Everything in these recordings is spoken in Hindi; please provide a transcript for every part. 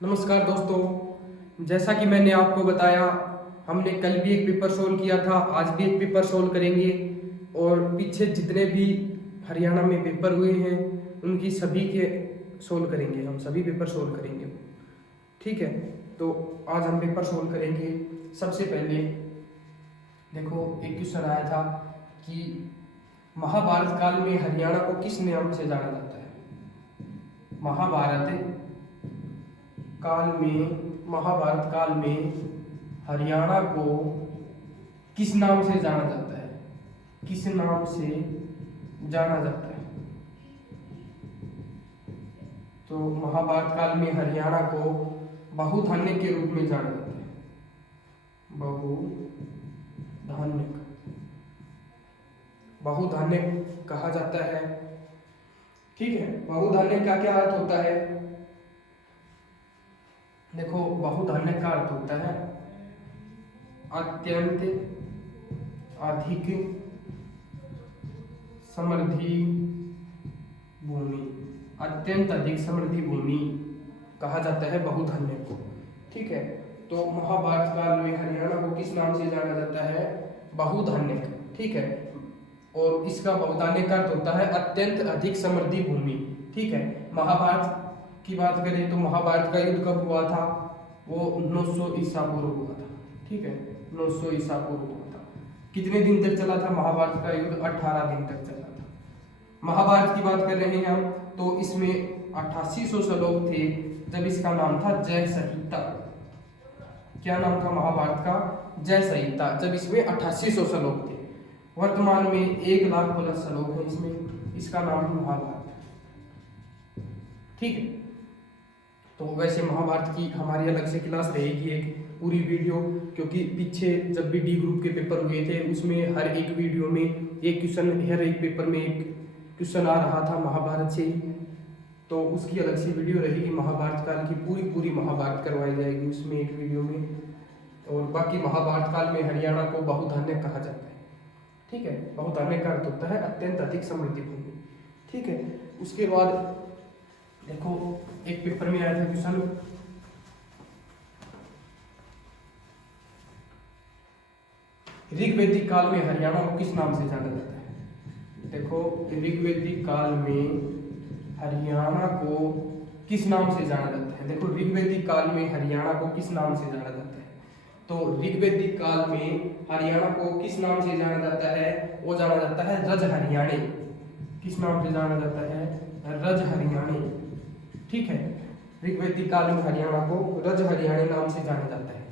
नमस्कार दोस्तों, जैसा कि मैंने आपको बताया, हमने कल भी एक पेपर सोल्व किया था, आज भी एक पेपर सोल्व करेंगे। और पीछे जितने भी हरियाणा में पेपर हुए हैं उनकी सभी के सोल्व करेंगे। हम सभी पेपर सोल्व करेंगे, ठीक है। तो आज हम पेपर सोल्व करेंगे। सबसे पहले देखो, एक क्वेश्चन आया था कि महाभारत काल में हरियाणा को किस नाम से जाना जाता है। महाभारत काल में हरियाणा को किस नाम से जाना जाता है, किस नाम से जाना जाता है। तो महाभारत काल में हरियाणा को बहुधान्य के रूप में जाना जाता है। बहुधान्य कहा जाता है, ठीक है। बहुधान्य का क्या अर्थ होता है? देखो, बहुधान्य का अर्थ होता है अत्यंत अधिक समृद्धि भूमि। अत्यंत अधिक समृद्धि भूमि कहा जाता है बहुधान्य को, ठीक है। तो महाभारत काल में हरियाणा को किस नाम से जाना जाता है? बहुधान्य, ठीक है। और इसका बहुधान्य का अर्थ होता है अत्यंत अधिक समृद्धि भूमि, ठीक है। महाभारत की बात करें तो महाभारत का युद्ध कब हुआ था? वो 900 ईसा पूर्व हुआ था, ठीक है। 900 ईसा पूर्व हुआ था। कितने दिन तक चला था महाभारत का युद्ध? 18 दिन तक चला था। महाभारत की बात कर रहे हैं हम, तो इसमें 8800 श्लोक थे जब इसका नाम था जय संहिता। क्या नाम था महाभारत का? जय संहिता। जब इसमें 8800 श्लोक थे। वर्तमान में 1,00,000+ श्लोक है इसमें। इसका नाम है महाभारत, ठीक है। तो वैसे महाभारत की हमारी अलग से क्लास रहेगी, एक पूरी वीडियो, क्योंकि पीछे जब भी डी ग्रुप के पेपर हुए थे उसमें हर एक वीडियो में एक क्वेश्चन, हर एक पेपर में एक क्वेश्चन आ रहा था महाभारत से ही। तो उसकी अलग से वीडियो रहेगी। महाभारत काल की पूरी महाभारत करवाई जाएगी उसमें एक वीडियो में। और बाकी महाभारत काल में हरियाणा को बहुधान्य कहा जाता है, ठीक है। बहुधान्य का अर्थ होता है अत्यंत अधिक समृद्धि भूमि, ठीक है। उसके बाद देखो, एक पेपर में आया था क्वेश्चन, ऋग्वैदिक काल में हरियाणा को किस नाम से जाना जाता है। देखो, ऋग्वैदिक काल में हरियाणा को किस नाम से जाना जाता है? देखो, ऋग्वैदिक काल में हरियाणा को किस नाम से जाना जाता है? तो ऋग्वैदिक काल में हरियाणा को किस नाम से जाना जाता है? वो जाना जाता है रज हरियाणे। किस नाम से जाना जाता है? रज हरियाणे, ठीक है। ऋग्वैदिक काल में हरियाणा को रज हरियाणे नाम से जाना जाता है,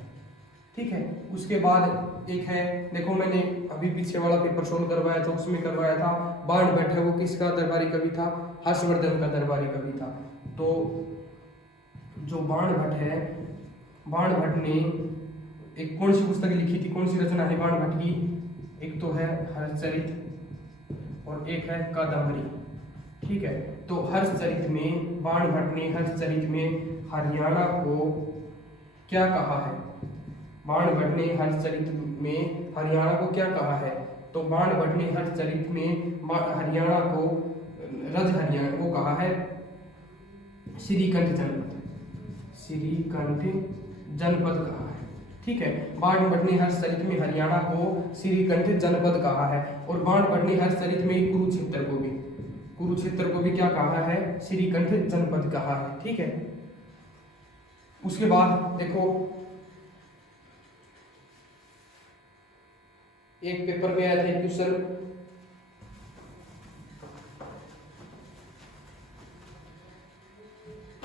ठीक है। उसके बाद एक है, देखो मैंने अभी पीछे वाला पेपर सोल्व करवाया था, उसमें करवाया था बाण भट्ट है, वो किसका दरबारी कवि था? हर्षवर्धन का दरबारी कवि था। तो जो बाण भट्ट है, बाण भट्ट ने एक कौन सी पुस्तक लिखी थी, कौन सी रचना है बाण भट्ट की? एक तो है हर्षचरित और एक है कादम्बरी, ठीक है। तो हर्षचरित में, बाण भट्ट ने हर्षचरित में हरियाणा को क्या कहा है? बाण भट्ट ने हर्षचरित में हरियाणा को क्या कहा है? तो बाण भट्ट ने हर्षचरित में हरियाणा को, रज हरियाणा को कहा है श्रीकंठ जनपद। श्रीकंठ जनपद कहा है, ठीक है। बाण भट्ट ने हर्षचरित में हरियाणा को श्रीकंठ जनपद कहा है। और बाण भट्ट ने हर्षचरित में कुरुक्षेत्र को भी क्या कहा है? श्रीकंठ जनपद कहा है, ठीक है। उसके बाद देखो, एक पेपर में आया था क्वेश्चन,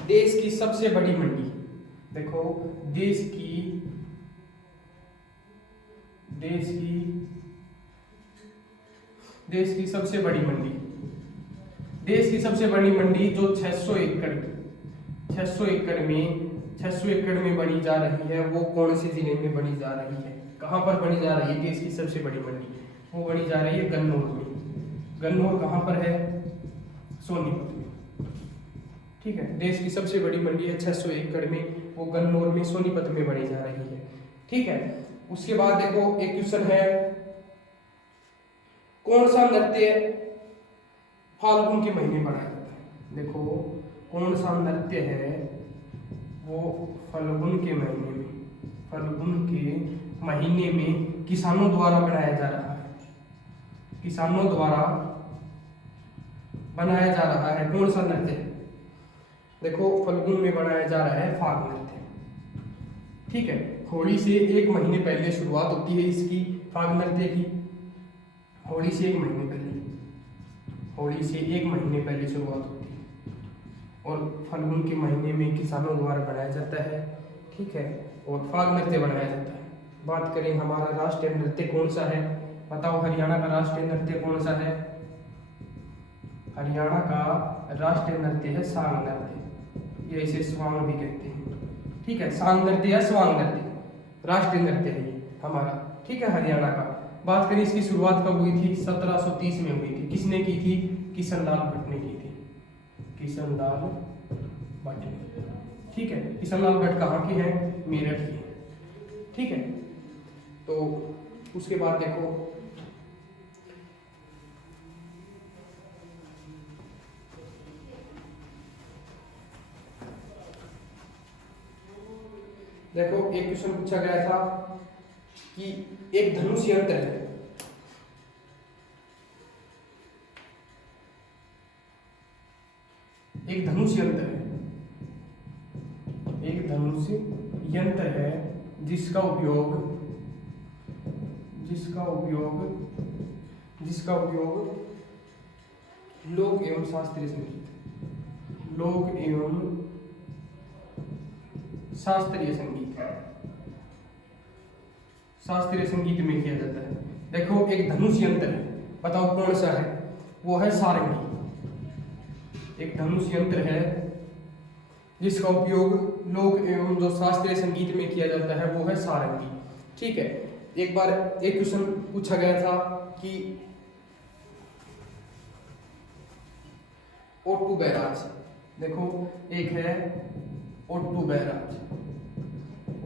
देश की सबसे बड़ी मंडी। देखो, देश की सबसे बड़ी मंडी, देश की सबसे बड़ी मंडी जो 600 एकड़ में बनी जा रही है, वो कौन से जिले में बनी जा रही है? कहाँ पर बनी जा रही है देश की सबसे बड़ी मंडी? वो बनी जा रही है गन्नौर में। गन्नौर कहाँ पर है? सोनीपत में, ठीक है। देश की सबसे बड़ी मंडी है 600 एकड़ में, वो गन्नौर में सोनीपत में बनी जा रही है, ठीक है। उसके बाद देखो, एक क्वेश्चन है, कौन सा नृत्य फाल्गुन के महीने बनाया जाता है? देखो, कौन सा नृत्य है वो फाल्गुन के महीने में, फाल्गुन के महीने में किसानों द्वारा बनाया जा रहा है, किसानों द्वारा बनाया जा रहा है। कौन सा नृत्य? देखो फाल्गुन में बनाया जा रहा है फाग नृत्य। ठीक है, होली से 1 महीने पहले शुरुआत होती है इसकी, फाग नृत्य की। होली से 1 महीने पहले, होली से 1 महीने पहले शुरुआत होती है और फाल्गुन के महीने में किसानों द्वारा बनाया जाता है। ठीक है, और फाग नृत्य बनाया जाता है। बात करें हमारा राष्ट्रीय नृत्य कौन सा है, बताओ हरियाणा का राष्ट्रीय नृत्य कौन सा है? हरियाणा का राष्ट्रीय नृत्य है सांग नृत्य, ये इसे स्वांग भी कहते हैं। ठीक है, सांग नृत्य या स्वांग नृत्य राष्ट्रीय नृत्य है ये हमारा। ठीक है, हरियाणा का। बात करें इसकी शुरुआत कब हुई थी? 1730 में हुई थी। किसने की थी? किशनलाल भट्ट ने की थी, किशनलाल भट्ट ने। ठीक है, किशनलाल भट्ट कहाँ के हैं? मेरठ के। ठीक है, तो उसके बाद देखो एक क्वेश्चन पूछा गया था कि एक धनुष यंत्र है, एक धनुष यंत्र है, एक धनुष यंत्र है जिसका उपयोग लोक एवं शास्त्रीय संगीत, लोक एवं शास्त्रीय संगीत में किया जाता है। देखो एक धनुष यंत्र है, बताओ कौन सा है? वो है सारंगी। एक धनुष यंत्र है जिसका उपयोग लोक एवं जो शास्त्रीय संगीत में किया जाता है वो है सारंगी। ठीक है, एक बार एक क्वेश्चन पूछा गया था कि ओट्टू बैराज, देखो एक है ओट्टू बैराज।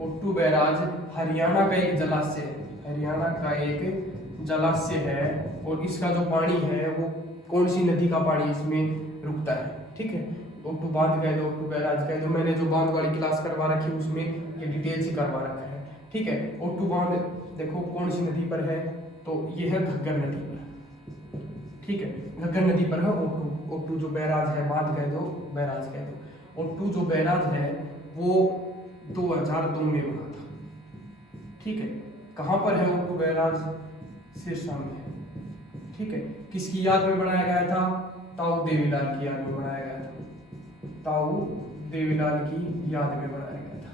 ओट्टू बैराज हरियाणा का एक जलाशय है, हरियाणा का एक जलाशय है और इसका जो पानी है वो कौन सी नदी का पानी इसमें रुकता है? ठीक है, ओट्टू बांध कह दो, ओट्टू बैराज कह दो। मैंने जो बांध वाली क्लास करवा रखी है उसमें ये डिटेल्स ही करवा रखा है। ठीक है, ओट्टू बांध देखो कौन सी नदी पर है? तो ये है घग्गर नदी पर। ठीक है, घग्गर नदी पर है ओट्टू। ओट्टू जो बैराज है, बांध कह दो, बैराज कह दो। ओट्टू जो बैराज है वो 2002 में बना था। ठीक है, कहाँ पर है ओट्टू बैराज? सिरसा में है। ठीक है, किसकी याद में बनाया गया था? ताऊ देवीलाल की याद में बनाया गया था। ताऊ देवीलाल की याद में बनाया गया था।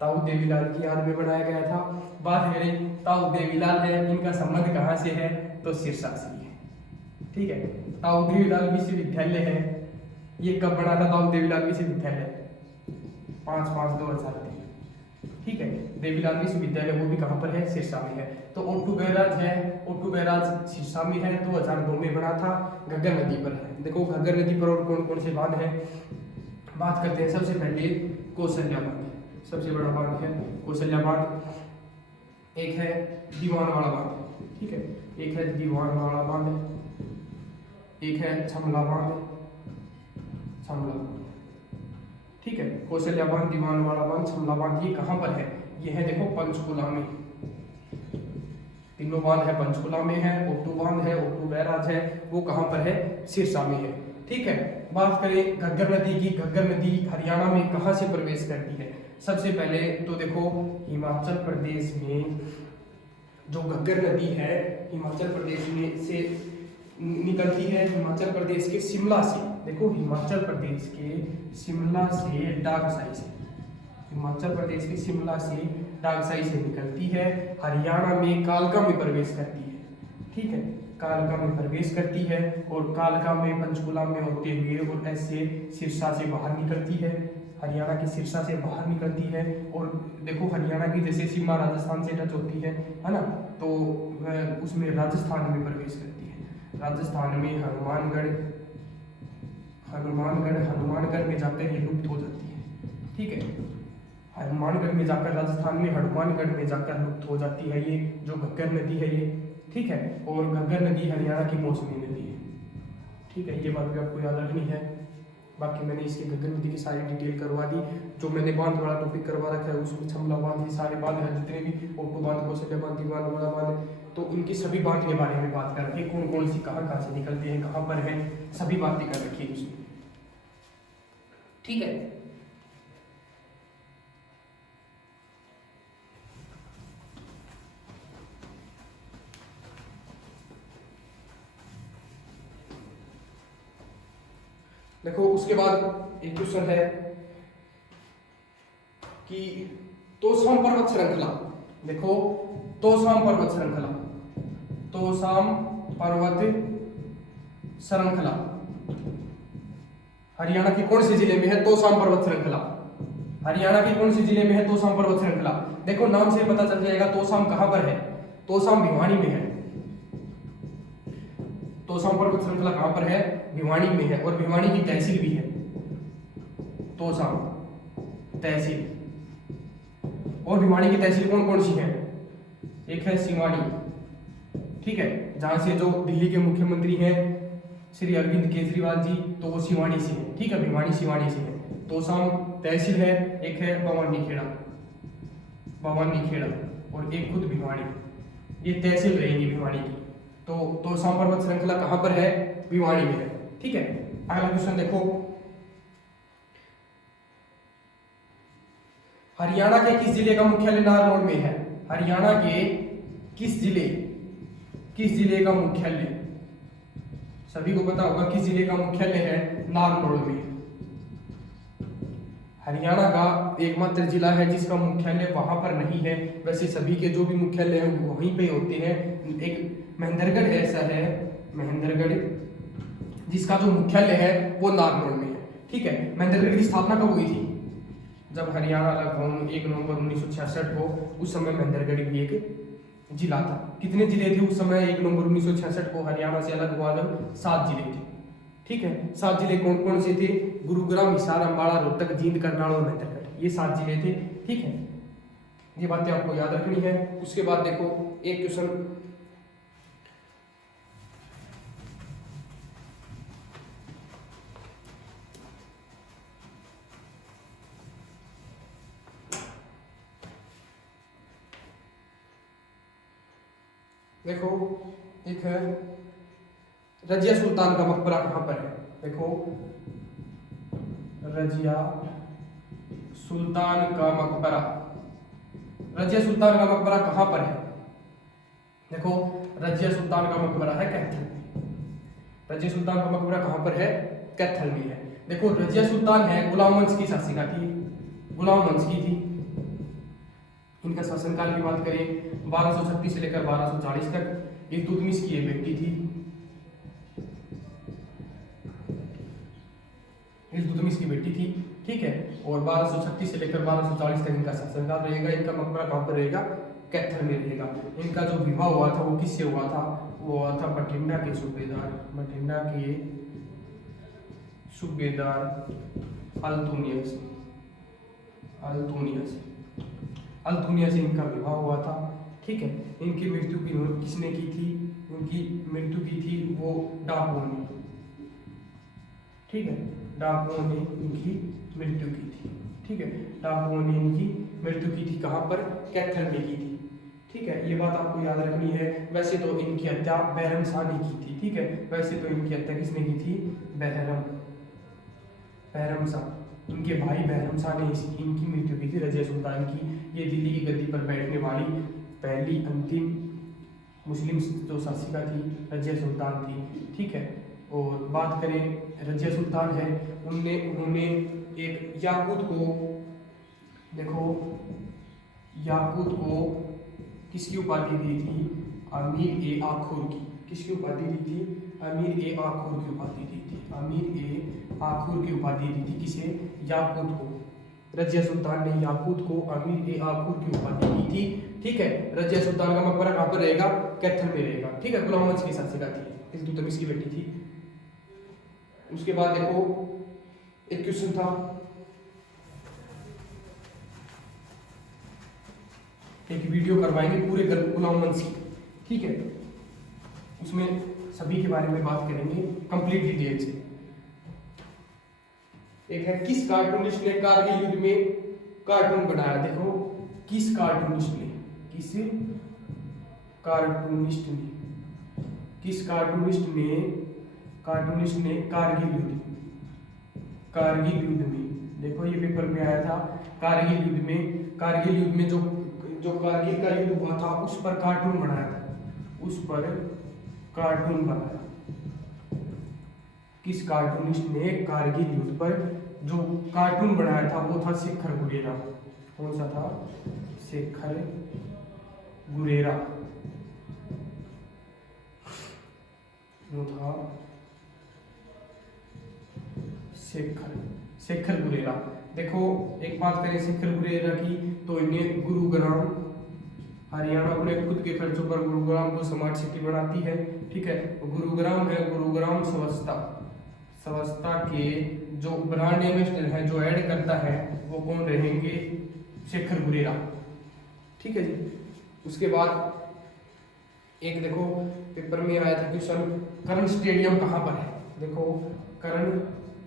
ताऊ देवीलाल की याद में बनाया गया था। बात करें ताऊ देवीलाल है, इनका संबंध कहाँ से है? तो सिरसा से है। ठीक है, ताऊ देवीलाल विश्वविद्यालय है, ये कब बना था? ताऊ देवीलाल विश्वविद्यालय 5/5/2003। ठीक है, देवीलाल विश्वविद्यालय वो भी कहाँ पर है? सिरसा में है। तो ओट्टू बैराज है, ओट्टू बैराज सिरसा में है, 2002 में बना था, घग्गर नदी पर है। देखो घग्गर नदी पर और कौन कौन से बांध है बात करते हैं। सबसे पहले कौशल्या बांध, सबसे बड़ा बांध है कौशल्या बांध। एक है दीवानवाड़ा बांध। ठीक है, एक है दीवानवाड़ा बांध, एक है छमला बांध, छमला। ठीक है, कौशल्या बांध, दीवानवाड़ा बांध, छमला बांध, ये कहाँ पर है? ये है देखो पंचकुला में। तीनों बांध है पंचकुला में है। ओट्टू बांध है, ओट्टू बैराज है, वो कहाँ पर है? सिरसा में है। ठीक है, बात करें घग्गर नदी की। घग्गर नदी हरियाणा में कहाँ से प्रवेश करती है? सबसे पहले तो देखो हिमाचल प्रदेश में जो घग्गर नदी है हिमाचल प्रदेश में से निकलती है, हिमाचल प्रदेश के शिमला से। देखो हिमाचल प्रदेश के शिमला से डागसाई से, हिमाचल प्रदेश के शिमला से डागसाई से निकलती है, हरियाणा में कालका में प्रवेश करती है। ठीक है, कालका में प्रवेश करती है और कालका में पंचकुला में होते हुए और ऐसे सिरसा से बाहर निकलती है, हरियाणा की सिरसा से बाहर निकलती है। और देखो हरियाणा की जैसे सीमा राजस्थान से टच होती है ना, तो उसमें राजस्थान में प्रवेश करती है। राजस्थान में हनुमानगढ़ में जाकर ये लुप्त हो जाती है। ठीक है, हनुमानगढ़ में जाकर राजस्थान में हनुमानगढ़ में जाकर लुप्त हो जाती है ये जो घग्गर नदी है ये। ठीक है, और घग्गर नदी हरियाणा की मौसमी नदी है। ठीक है, ये बात भी आपको याद रखनी है। बाकी मैंने इसकी गगन नदी की सारी डिटेल करवा दी। जो मैंने बांध वाला टॉपिक करवा रखा है उसमें छमला बांध, ये सारे बांध हैं जितने भी, ओटो बांध, कौशल्या बांध, दीवान बड़ा बांध, तो उनकी सभी बांध के बारे में बात कर रखी है, कौन कौन सी कहाँ से निकलती है, कहाँ पर है, सभी बातें कर रखी है उसमें। ठीक है, देखो उसके बाद एक क्वेश्चन है कि तोशाम पर्वत श्रृंखला, देखो तोशाम पर्वत श्रृंखला, तोशाम पर्वत श्रृंखला हरियाणा के कौन से जिले में है? तोशाम पर्वत श्रृंखला हरियाणा के कौन से जिले में है? तोशाम पर्वत श्रृंखला। देखो नाम से पता चल जाएगा तोशाम कहां पर है। तोशाम भिवानी में है। तोशाम पर्वत श्रृंखला कहां पर है? भिवानी में है, और भिवानी की तहसील भी है तोशाम तहसील। और भिवानी की तहसील कौन कौन सी है? एक है सिवानी, ठीक है, जहां से जो दिल्ली के मुख्यमंत्री हैं श्री अरविंद केजरीवाल जी, तो वो सिवानी से है, ठीक है, भिवानी सिवानी से है। तोशाम तहसील है, एक है भवानीखेड़ा और एक खुद भिवानी, ये तहसील रहेंगी भिवानी की। तो तोशाम पर्वत श्रृंखला कहां पर है? भिवानी में है, ठीक है। अगला क्वेश्चन देखो, हरियाणा के किस जिले का मुख्यालय नारनौल में है? हरियाणा के किस जिले का मुख्यालय, सभी को पता होगा किस जिले का मुख्यालय है? नारनौल में। हरियाणा का एकमात्र जिला है जिसका मुख्यालय वहां पर नहीं है, वैसे सभी के जो भी मुख्यालय हैं वो वहीं पे होते हैं। एक महेंद्रगढ़ ऐसा है, महेंद्रगढ़, जिसका जो मुख्यालय है वो नारनौल में है, ठीक है। महेंद्रगढ़ की स्थापना कब हुई थी? जब हरियाणा अलग हुआ 1 नवंबर 1966 को, उस समय महेंद्रगढ़ भी एक जिला था। कितने जिले थे उस समय 1 नवंबर 1966 को हरियाणा से अलग हुआ जब? 7 जिले थे, ठीक है। 7 जिले कौन कौन से थे? गुरुग्राम, हिसार, अम्बाड़ा, रोहतक, जींद, करनाल और महेंद्रगढ़, ये 7 जिले थे, ठीक है। ये बातें आपको याद रखनी है। उसके बाद देखो एक क्वेश्चन, देखो एक है रजिया सुल्तान का मकबरा कहां पर है? देखो रजिया सुल्तान का मकबरा, रजिया सुल्तान का मकबरा कहां पर है? देखो रजिया सुल्तान का मकबरा है कैथल में। रजिया सुल्तान का मकबरा कहां पर है? कैथल में है। देखो रजिया सुल्तान है गुलाम वंश की शासिका थी, गुलाम वंश की थी। इनका शासनकाल की बात करें 1236 से लेकर 1240 तक। इल्तुतमिश की ये बेटी थी, इल्तुतमिश की बेटी थी, ठीक है। और 1236 से लेकर 1240 तक इनका शासनकाल रहेगा। इनका मकबरा कहां पर रहेगा? कैथल में रहेगा। इनका जो विवाह हुआ था वो किससे हुआ था? वो हुआ था बठिंडा के सूबेदार, बठिंडा के सूबेदार अल्तुनिया से, अल्तुनिया से इनका विवाह हुआ था, ठीक है। इनकी मृत्यु किसने की थी? इनकी मृत्यु की थी वो डाकुओं ने, ठीक है, डाकुओं ने इनकी मृत्यु की थी, ठीक है। डाकुओं ने इनकी मृत्यु की थी कहां पर? कैथल में की थी, ठीक है। ये बात आपको याद रखनी है। वैसे तो इनकी हत्या बहरम शाह ने की थी, ठीक है। वैसे तो इनकी हत्या किसने की थी? बहरम शाह, इनके भाई बहरम शाह ने इनकी मृत्यु की थी, रजिया सुल्तान की। ये दिल्ली की गद्दी पर बैठने वाली पहली अंतिम मुस्लिम जो शासिका थी रजिया सुल्तान थी, ठीक है। और बात करें रजिया सुल्तान है, उन्होंने एक याकूत को, देखो याकूत को किसकी उपाधि दी थी? अमीर ए आखुर की। किसकी उपाधि दी थी? अमीर ए आखुर की उपाधि दी थी। अमीर ए आखुर की उपाधि दी थी किसे? याकूत को। रजिया सुल्तान ने याकूत को अमीर ए आखुर की उपाधि दी थी, ठीक है। रजिया सुल्तान का मकबरा कहां पर रहेगा? कैथल में रहेगा, ठीक है। गुलाम वंश की शासिका थी, इल्तुतमिश की बेटी थी। उसके बाद देखो एक क्वेश्चन था, एक वीडियो करवाएंगे पूरे गुलाम वंश की, ठीक है। उसमें सभी के बारे में बात करेंगे कंप्लीट डिटेल से। एक है किस कार्टूनिस्ट ने कारगिल युद्ध में कार्टून बनाया। देखो किस कार्टूनिस्ट ने, किस कार्टूनिस्ट ने, किस कार्टूनिस्ट ने कारगिल युद्ध में, देखो ये पेपर में आया था, कारगिल युद्ध में जो कारगिल का युद्ध हुआ था उस पर कार्टून बनाया था, उस पर कार्टून बनाया। किस कार्टूनिस्ट ने कारगिल युद्ध पर जो कार्टून बनाया था वो था शेखर गुरेरा। कौन सा था? शेखर गुरेरा, वो था शेखर गुरेरा। देखो एक बात करें शेखर गुरेरा की, तो इन्हें गुरुग्राम, हरियाणा अपने खुद के खर्चों पर गुरुग्राम को स्मार्ट सिटी बनाती है। ठीक है, गुरुग्राम है, गुरुग्राम स्वच्छता के जो ब्रांड एम्बेसडर है, जो ऐड करता है, वो कौन रहेंगे? शेखर गुरेरा। ठीक है जी। उसके बाद एक देखो पेपर में आया था क्वेश्चन, कर्ण स्टेडियम कहाँ पर है? देखो कर्ण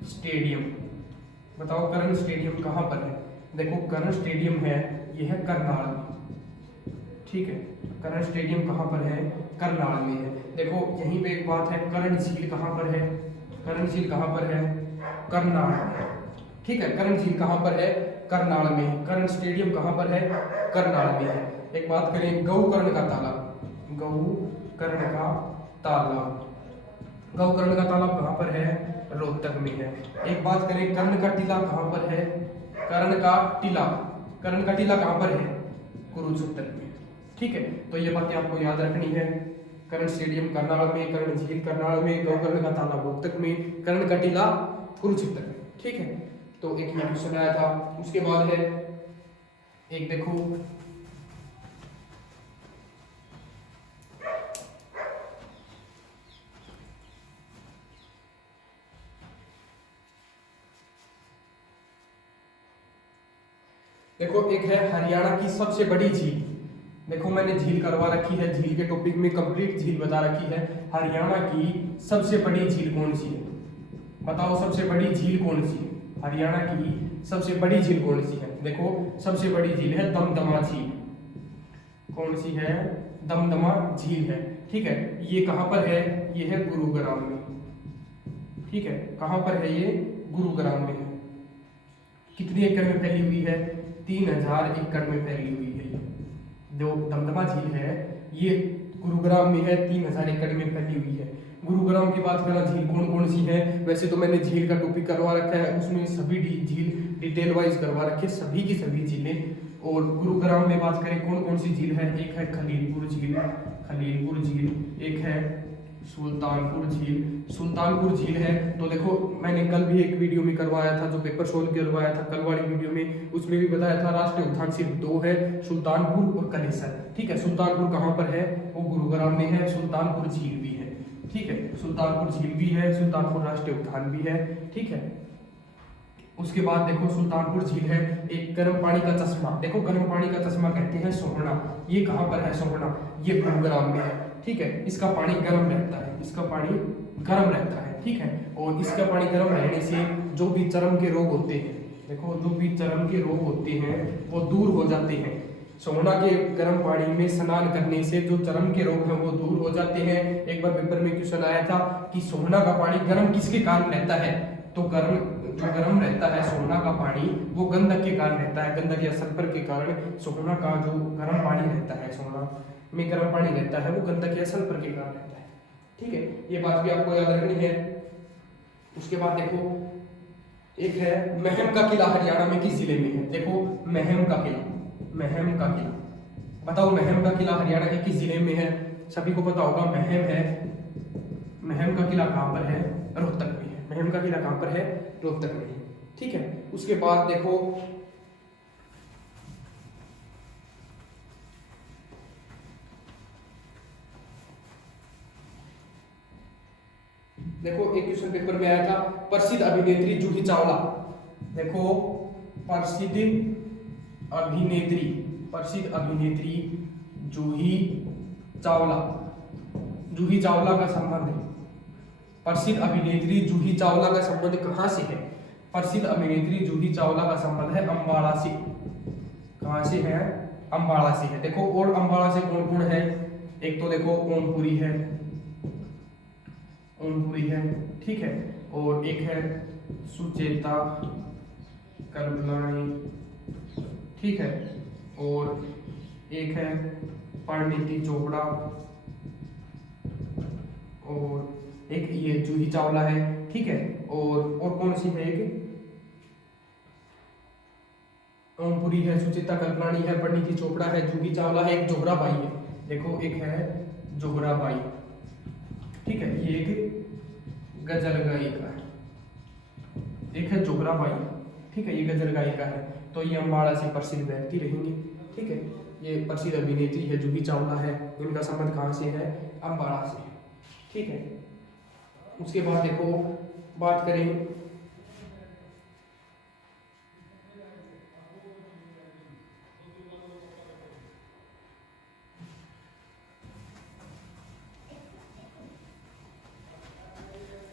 स्टेडियम, बताओ कर्ण स्टेडियम कहाँ पर है? देखो कर्ण स्टेडियम है, यह है करनाल में। ठीक है, कर्ण स्टेडियम कहाँ पर है? करनाल में है। देखो यहीं पे एक बात है, कर्ण झील कहाँ पर है? कर्ण झील कहाँ पर है? करनाल में। ठीक है, कर्ण झील कहाँ पर है? करनाल में। कर्ण स्टेडियम कहाँ पर है? करनाल में है। एक बात करें गौकर्ण का तालाब, गौकर्ण का तालाब, गौकर्ण का तालाब कहाँ पर है? रोहतक में है। एक बात करें कर्ण का टीला कहाँ पर है? कर्ण का टीला कहाँ पर है? कुरुक्षेत्र में। ठीक है, तो ये बातें आपको याद रखनी है। कर्ण स्टेडियम करनाल में, कर्ण झील करनाल में, गौकर्ण का तालाब रोहतक में, कर्ण का टीला कुरुक्षेत्र में। ठीक है, तो एक ये क्वेश्चन आया था। उसके बाद है एक देखो एक है हरियाणा की सबसे बड़ी झील। देखो मैंने झील करवा रखी है, झील के टॉपिक में कंप्लीट झील बता रखी है। हरियाणा की सबसे बड़ी झील कौन सी है? बताओ सबसे बड़ी झील कौन सी है? हरियाणा की सबसे बड़ी झील कौन सी है? देखो सबसे बड़ी झील है दमदमा झील। कौन सी है? दमदमा झील है। ठीक है, ये कहाँ पर है? ये है गुरुग्राम में। ठीक है, कहाँ पर है ये? गुरुग्राम में है। कितनी एकड़ में फैली हुई है? 3000 एकड़ में फैली हुई है। जो दमदमा झील है ये गुरुग्राम में है, 3000 एकड़ में फैली हुई है। गुरुग्राम की बात करें झील कौन कौन सी है, वैसे तो मैंने झील का टॉपिक करवा रखा है, उसमें सभी झील डिटेल वाइज करवा रखी है, सभी की सभी झीलें। और गुरुग्राम में बात करें कौन कौन सी झील है, एक है खलीलपुर झील, एक है सुल्तानपुर झील है। तो देखो मैंने कल भी एक वीडियो में करवाया था, जो पेपर सोल्व करवाया था कल वाली वीडियो में, उसमें भी बताया था राष्ट्रीय उद्यान सिर्फ 2 है, सुल्तानपुर और कलेसर। ठीक है, सुल्तानपुर कहाँ पर है? वो गुरुग्राम में है। सुल्तानपुर झील भी है। ठीक है, सुल्तानपुर झील भी है, सुल्तानपुर राष्ट्रीय उद्यान भी है। ठीक है, उसके बाद देखो सुल्तानपुर झील है। एक गर्म पानी का चश्मा, देखो गर्म पानी का चश्मा कहते हैं सोहना, ये कहाँ पर है? सोहना, ये गुरुग्राम में है। ठीक है, इसका पानी गर्म रहता है, इसका पानी गर्म रहता है। ठीक है, और इसका पानी गर्म रहने से जो भी चर्म के रोग होते हैं, देखो जो भी चर्म के रोग होते हैं वो दूर हो जाते हैं। सोहना के गर्म पानी में स्नान करने से जो चर्म के रोग हैं वो दूर हो जाते हैं। एक बार पेपर में क्वेश्चन आया था कि सोहना का पानी गर्म किसके कारण रहता है? तो जो गर्म रहता है सोहना का पानी वो गंधक के कारण रहता है, गंधक या सल्फर के कारण सोहना का जो गर्म पानी रहता है, सोहना में गर्म पानी रहता है वो गंधक या सल्फर के कारण रहता है। ठीक है, ये बात भी आपको याद रखनी है। उसके बाद देखो एक है महम का किला, हरियाणा में किस जिले में है? देखो महम का किला, बताओ महम का किला हरियाणा के किस जिले में है? सभी को पता होगा महम है। महम का किला कहाँ पर है? रोहतक में है। महम का किला कहाँ पर है? रोहतक में है। ठीक है, उसके बाद देखो एक क्वेश्चन पेपर में आया था, प्रसिद्ध अभिनेत्री जूही चावला। देखो प्रसिद्ध अभिनेत्री जूही चावला का संबंध, प्रसिद्ध अभिनेत्री जूही चावला का संबंध कहाँ से है? प्रसिद्ध अभिनेत्री जूही चावला का संबंध है अम्बाड़ा से। कहाँ से है? अम्बाड़ा से है। देखो और अम्बाड़ा से कौन कौन है? एक तो देखो ओमपुरी है, ओमपुरी है, ठीक है, और एक है सुचेता करबलानी, ठीक है, और एक है परिणीति चोपड़ा, और एक ये जूही चावला है, ठीक है, और कौन सी है? एक ओमपुरी है, सुचेता करबलानी है, परिणीति चोपड़ा है, जूही चावला है, एक जोहरा बाई है। देखो एक है जोहरा बाई, ठीक है, ये एक गजल गायिका है, एक है जोहरा बाई, ठीक है, ये गजल गायिका है। तो ये अम्बाड़ा से प्रसिद्ध व्यक्ति रहेंगे, ठीक है। ये प्रसिद्ध अभिनेत्री है जूही चावला है, इनका संबंध कहाँ से है? अम्बाड़ा से, ठीक है। उसके बाद देखो बात करें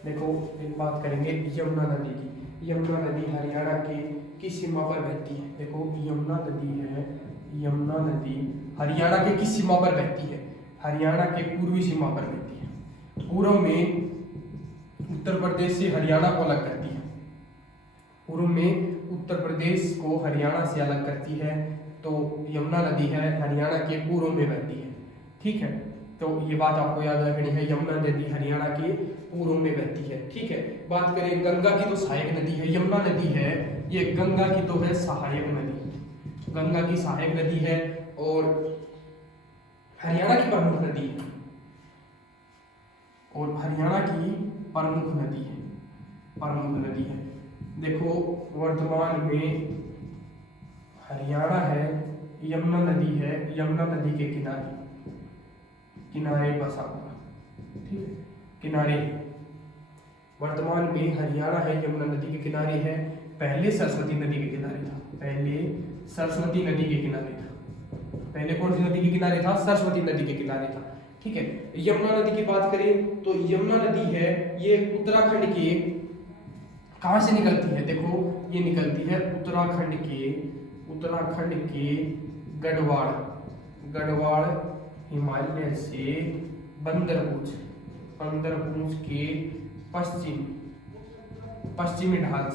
देखो एक बात करेंगे यमुना नदी की। यमुना नदी हरियाणा के किस सीमा पर बहती है? देखो यमुना नदी है, यमुना नदी हरियाणा के किस सीमा पर बहती है? हरियाणा के पूर्वी सीमा पर बहती है। पूर्व में उत्तर प्रदेश से हरियाणा को अलग करती है, पूर्व में उत्तर प्रदेश को हरियाणा से अलग करती है। तो यमुना नदी है हरियाणा के पूर्व में बहती है, ठीक है। तो ये बात आपको याद रखनी है, यमुना नदी हरियाणा के पूर्व में बहती है, ठीक है। बात करें गंगा की, तो सहायक नदी है। यमुना नदी है ये गंगा की तो है सहायक नदी, गंगा की सहायक नदी है, और हरियाणा की प्रमुख नदी है, और हरियाणा की प्रमुख नदी है, प्रमुख नदी है। देखो वर्तमान में हरियाणा है, यमुना नदी है, यमुना नदी के किनारे किनारे बसा हुआ, ठीक है, किनारे। वर्तमान में हरियाणा है, यमुना नदी के किनारे है, पहले सरस्वती नदी के किनारे था, पहले सरस्वती नदी के किनारे था। पहले कौन सी नदी के किनारे था? सरस्वती नदी के किनारे था, ठीक है। यमुना नदी की बात करें तो यमुना नदी है ये उत्तराखंड के कहां से निकलती है? देखो ये निकलती है उत्तराखंड के गढ़वाल हिमालय से बंदरपूंछ के पश्चिमी ढाल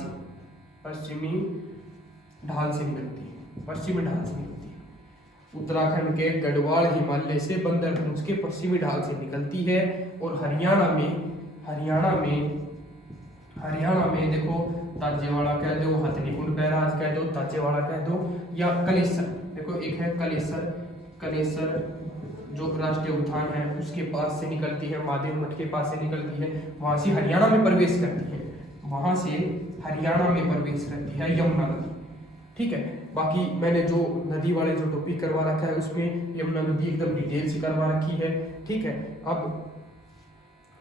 से निकलती है। उत्तराखंड के गढ़वाल हिमालय से बंदरपूंछ के पश्चिमी ढाल से निकलती है, और हरियाणा में देखो ताजेवाड़ा कह दो, हथनीकुंड बैराज कह दो, ताजेवाड़ा कह दो, या कलेसर। देखो एक है कलेसर जो राष्ट्रीय उद्यान है उसके पास से निकलती है, महादेव मठ के पास से निकलती है, वहां से हरियाणा में प्रवेश करती है, यमुना नदी, ठीक है। बाकी मैंने जो नदी वाले जो टॉपिक करवा रखा है उसमें यमुना नदी एकदम डिटेल से करवा रखी है, ठीक है। अब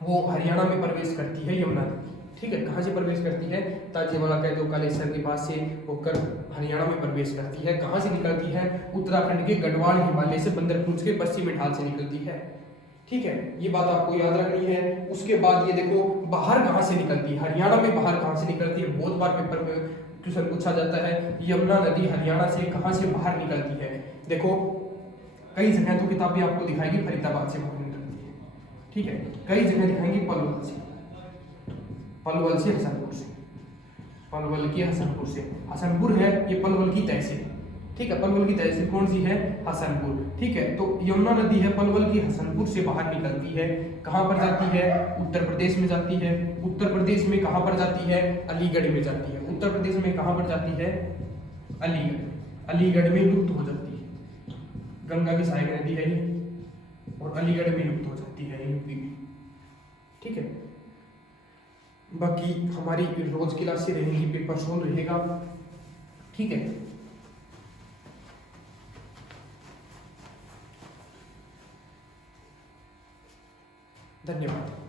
वो हरियाणा में प्रवेश करती है यमुना नदी, ठीक है। कहाँ से प्रवेश करती है? ताजेवाड़ा कह दो, कालेसर के पास से होकर हरियाणा में प्रवेश करती है। कहाँ से निकलती है? उत्तराखंड के गढ़वाल हिमालय से बंदरपूंछ के पश्चिमी ढाल से निकलती है, ठीक है। ये बात आपको याद रखनी है। उसके बाद ये देखो बाहर कहाँ से निकलती है, हरियाणा में बाहर कहाँ से निकलती है, बहुत बार पेपर में क्वेश्चन पूछा जाता है। यमुना नदी हरियाणा से कहाँ से बाहर निकलती है? देखो कई जगह तो किताबें आपको दिखाएगी फरीदाबाद से बाहर निकलती है, ठीक है। कई जगह दिखाएंगी पलवल से हसनपुर है ये पलवल की तहसील, ठीक है। पलवल की तहसील कौन सी है? हसनपुर, ठीक है। तो यमुना नदी है पलवल की हसनपुर से बाहर निकलती है, कहां पर जाती है? उत्तर प्रदेश में जाती है। उत्तर प्रदेश में कहां पर जाती है? अलीगढ़ में जाती है। उत्तर प्रदेश में कहां पर जाती है? अलीगढ़ में लुप्त हो जाती है, गंगा की सहायक नदी है ये, और अलीगढ़ में लुप्त हो जाती है यूपी में, ठीक है। बाकी हमारी रोज क्लास से रहेगी, पेपर सोल्व रहेगा, ठीक है। धन्यवाद।